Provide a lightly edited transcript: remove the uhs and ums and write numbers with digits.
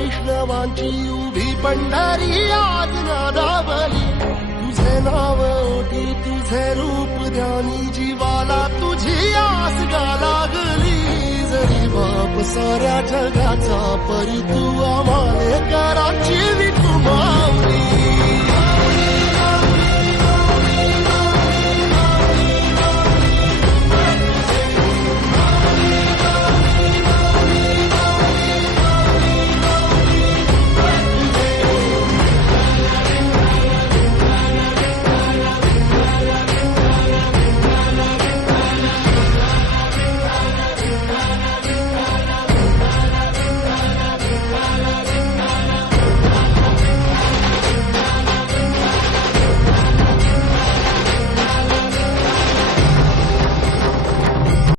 वैष्णवांची उभी पंढरी आज नादावली. तुझे नाव ओठी तुझे रूप ध्यानी जीवाला तुझी आस गा लागली. जरी बाप साऱ्या जगाचा परी तू आम्हाले कराची